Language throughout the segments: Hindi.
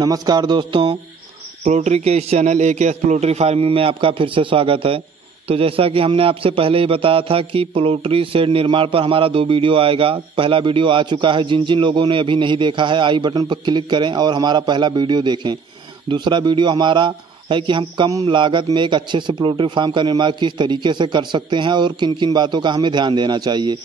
नमस्कार दोस्तों, पोल्ट्री के इस चैनल AKS पोल्ट्री फार्मिंग में आपका फिर से स्वागत है। तो जैसा कि हमने आपसे पहले ही बताया था कि पोल्ट्री शेड निर्माण पर हमारा 2 वीडियो आएगा। पहला वीडियो आ चुका है, जिन जिन लोगों ने अभी नहीं देखा है आई बटन पर क्लिक करें और हमारा पहला वीडियो देखें। दूसरा वीडियो हमारा है कि हम कम लागत में एक अच्छे से पोल्ट्री फार्म का निर्माण किस तरीके से कर सकते हैं और किन किन बातों का हमें ध्यान देना चाहिए।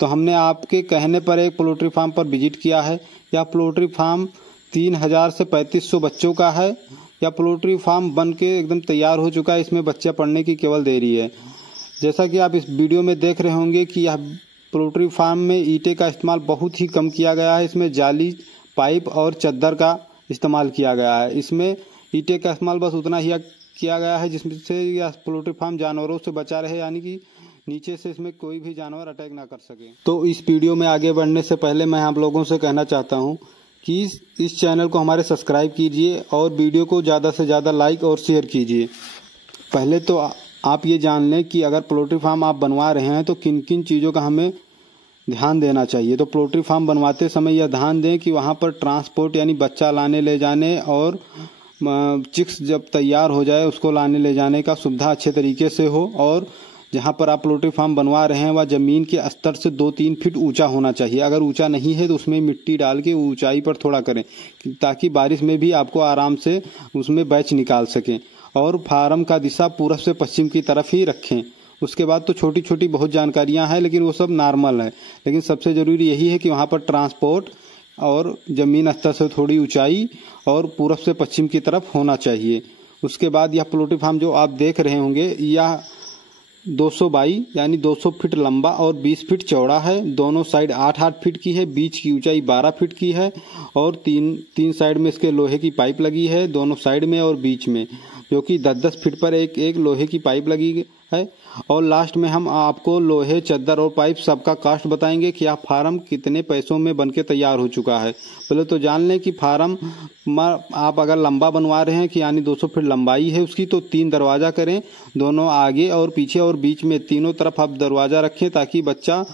तो हमने आपके कहने पर एक पोल्ट्री फार्म पर विजिट किया है। यह पोल्ट्री फार्म 3000 से 3500 बच्चों का है। यह पोल्ट्री फार्म बन के एकदम तैयार हो चुका है, इसमें बच्चा पड़ने की केवल देरी है। जैसा कि आप इस वीडियो में देख रहे होंगे कि यह पोल्ट्री फार्म में ईंटें का इस्तेमाल बहुत ही कम किया गया है। इसमें जाली, पाइप और चद्दर का इस्तेमाल किया गया है। इसमें ईंटें का इस्तेमाल बस उतना ही किया गया है जिससे यह पोल्ट्री फार्म जानवरों से बचा रहे, यानी कि नीचे से इसमें कोई भी जानवर अटैक ना कर सके। तो इस वीडियो में आगे बढ़ने से पहले मैं आप लोगों से कहना चाहता हूँ कि इस चैनल को हमारे सब्सक्राइब कीजिए और वीडियो को ज़्यादा से ज़्यादा लाइक और शेयर कीजिए। पहले तो आप ये जान लें कि अगर पोल्ट्री फार्म आप बनवा रहे हैं तो किन किन चीज़ों का हमें ध्यान देना चाहिए। तो पोल्ट्री फार्म बनवाते समय यह ध्यान दें कि वहाँ पर ट्रांसपोर्ट यानी बच्चा लाने ले जाने और चिक्स जब तैयार हो जाए उसको लाने ले जाने का सुविधा अच्छे तरीके से हो, और जहाँ पर आप पोल्ट्री फार्म बनवा रहे हैं वह ज़मीन के स्तर से 2-3 फीट ऊंचा होना चाहिए। अगर ऊंचा नहीं है तो उसमें मिट्टी डाल के ऊंचाई पर थोड़ा करें ताकि बारिश में भी आपको आराम से उसमें बैच निकाल सकें। और फार्म का दिशा पूर्व से पश्चिम की तरफ ही रखें। उसके बाद तो छोटी छोटी बहुत जानकारियाँ हैं, लेकिन वो सब नॉर्मल है। लेकिन सबसे ज़रूरी यही है कि वहाँ पर ट्रांसपोर्ट और ज़मीन स्तर से थोड़ी ऊंचाई और पूर्व से पश्चिम की तरफ होना चाहिए। उसके बाद यह पोल्ट्री फार्म जो आप देख रहे होंगे यह 200 बाई यानी 200 फीट लंबा और 20 फीट चौड़ा है। दोनों साइड 8-8 फीट की है। बीच की ऊंचाई 12 फीट की है और तीन साइड में इसके लोहे की पाइप लगी है, दोनों साइड में और बीच में, जो कि 10-10 फीट पर एक लोहे की पाइप लगी है। और लास्ट में हम आपको लोहे, चद्दर और पाइप सबका कास्ट बताएंगे कि यह फार्म कितने पैसों में बनके तैयार हो चुका है। पहले तो जान लें कि फार्म आप अगर लंबा बनवा रहे हैं कि यानी 200 फीट लंबाई है उसकी, तो 3 दरवाज़ा करें, दोनों आगे और पीछे और बीच में तीनों तरफ आप दरवाज़ा रखें ताकि बच्चा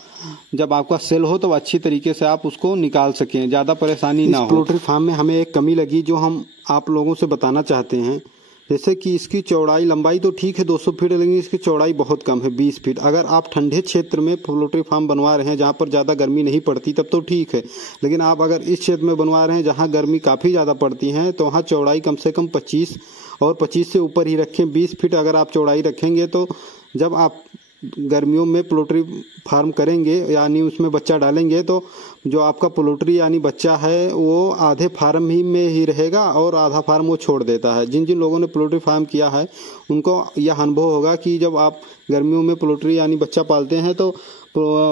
जब आपका सेल हो तो अच्छी तरीके से आप उसको निकाल सकें, ज़्यादा परेशानी ना हो। पोल्ट्री फार्म में हमें एक कमी लगी जो हम आप लोगों से बताना चाहते हैं, जैसे कि इसकी चौड़ाई, लंबाई तो ठीक है 200 फीट, लेकिन इसकी चौड़ाई बहुत कम है 20 फीट। अगर आप ठंडे क्षेत्र में पोल्ट्री फार्म बनवा रहे हैं जहाँ पर ज़्यादा गर्मी नहीं पड़ती तब तो ठीक है, लेकिन आप अगर इस क्षेत्र में बनवा रहे हैं जहाँ गर्मी काफ़ी ज़्यादा पड़ती है तो वहाँ चौड़ाई कम से कम 25 और 25 से ऊपर ही रखें। 20 फीट अगर आप चौड़ाई रखेंगे तो जब आप गर्मियों में पोल्ट्री फार्म करेंगे यानी उसमें बच्चा डालेंगे तो जो आपका पोल्ट्री यानी बच्चा है वो आधे फार्म ही में ही रहेगा और आधा फार्म वो छोड़ देता है। जिन जिन लोगों ने पोल्ट्री फार्म किया है उनको यह अनुभव होगा कि जब आप गर्मियों में पोल्ट्री यानी बच्चा पालते हैं तो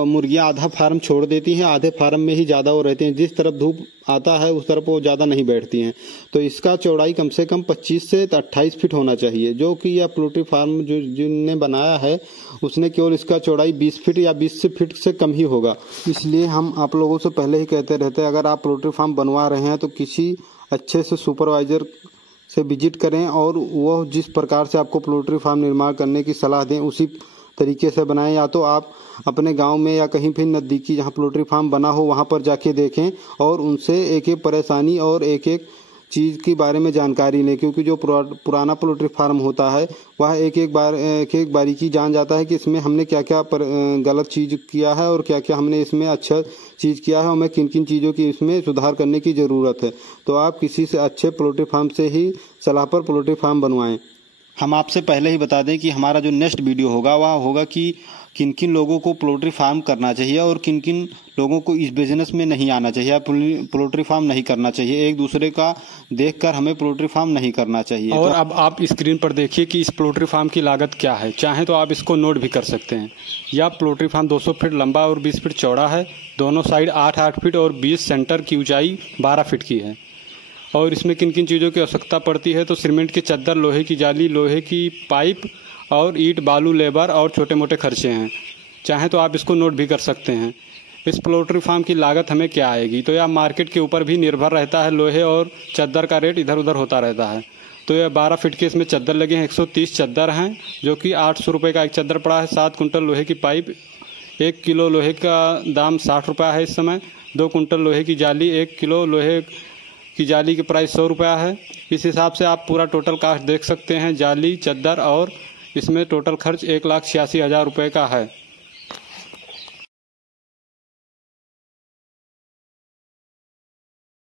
मुर्गियां आधा फार्म छोड़ देती हैं, आधे फार्म में ही ज़्यादा वो रहती हैं। जिस तरफ धूप आता है उस तरफ वो ज़्यादा नहीं बैठती हैं। तो इसका चौड़ाई कम से कम 25 से 28 फीट होना चाहिए, जो कि यह पोल्ट्री फार्म जिनने बनाया है उसने केवल इसका चौड़ाई 20 फीट या 20 फीट से कम ही होगा। इसलिए हम आप लोगों से पहले ही कहते रहते हैं, अगर आप पोल्ट्री फार्म बनवा रहे हैं तो किसी अच्छे से सुपरवाइजर से विजिट करें और वह जिस प्रकार से आपको पोल्ट्री फार्म निर्माण करने की सलाह दें उसी तरीके से बनाएं। या तो आप अपने गांव में या कहीं भी नज़दीकी जहां पोल्ट्री फार्म बना हो वहां पर जाके देखें और उनसे एक एक परेशानी और एक एक चीज़ के बारे में जानकारी लें, क्योंकि जो पुराना पोल्ट्री फार्म होता है वह एक एक बारीकी जान जाता है कि इसमें हमने क्या क्या गलत चीज़ किया है और क्या क्या हमने इसमें अच्छा चीज़ किया है और हमें किन किन चीज़ों की इसमें सुधार करने की ज़रूरत है। तो आप किसी से अच्छे पोल्ट्री फार्म से ही सलाह पर पोल्ट्री फार्म बनवाएं। हम आपसे पहले ही बता दें कि हमारा जो नेक्स्ट वीडियो होगा वह होगा कि किन किन लोगों को पोल्ट्री फार्म करना चाहिए और किन किन लोगों को इस बिजनेस में नहीं आना चाहिए, पोल्ट्री फार्म नहीं करना चाहिए। एक दूसरे का देखकर हमें पोल्ट्री फार्म नहीं करना चाहिए। और अब आप स्क्रीन पर देखिए कि इस पोल्ट्री फार्म की लागत क्या है। चाहे तो आप इसको नोट भी कर सकते हैं। यह पोल्ट्री फार्म 200 फीट लंबा और 20 फीट चौड़ा है। दोनों साइड 8-8 फीट और 20 सेंटर की ऊंचाई 12 फीट की है। और इसमें किन किन चीज़ों की आवश्यकता पड़ती है तो सीमेंट की चद्दर, लोहे की जाली, लोहे की पाइप और ईंट, बालू, लेबर और छोटे मोटे खर्चे हैं। चाहे तो आप इसको नोट भी कर सकते हैं। इस पोल्ट्री फार्म की लागत हमें क्या आएगी तो यह मार्केट के ऊपर भी निर्भर रहता है। लोहे और चद्दर का रेट इधर उधर होता रहता है। तो यह 12 फीट के इसमें चद्दर लगे हैं, 130 चद्दर हैं, जो कि 800 रुपये का एक चद्दर पड़ा है। 7 कुंटल लोहे की पाइप, 1 किलो लोहे का दाम 60 रुपये है इस समय। 2 कुंटल लोहे की जाली, 1 किलो लोहे की जाली की प्राइस 100 रुपया है। इस हिसाब से आप पूरा टोटल कास्ट देख सकते हैं। जाली, चद्दर और इसमें टोटल खर्च 1,86,000 रुपये का है।